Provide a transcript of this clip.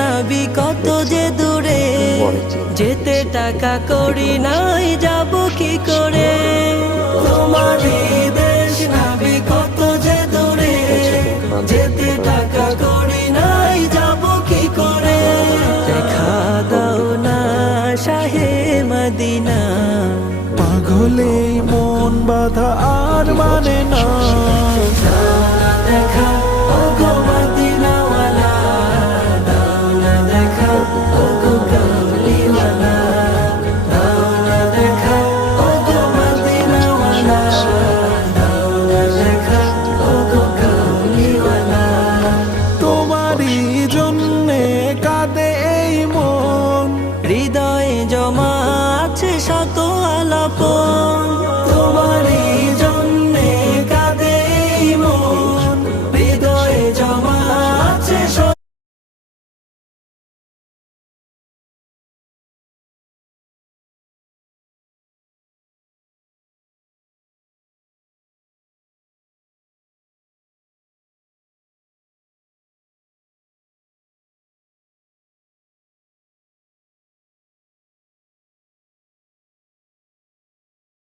নাবি কত যে দূরে, যেতে টাকা করি নাই যাব কি করে। তোমার দেশ নাবি কত যে দূরে, যেতে টাকা করি নাই যাব কি করে। দেখা দাও না শাহে মদিনা, পাগলে মন বাধা আর মানে না।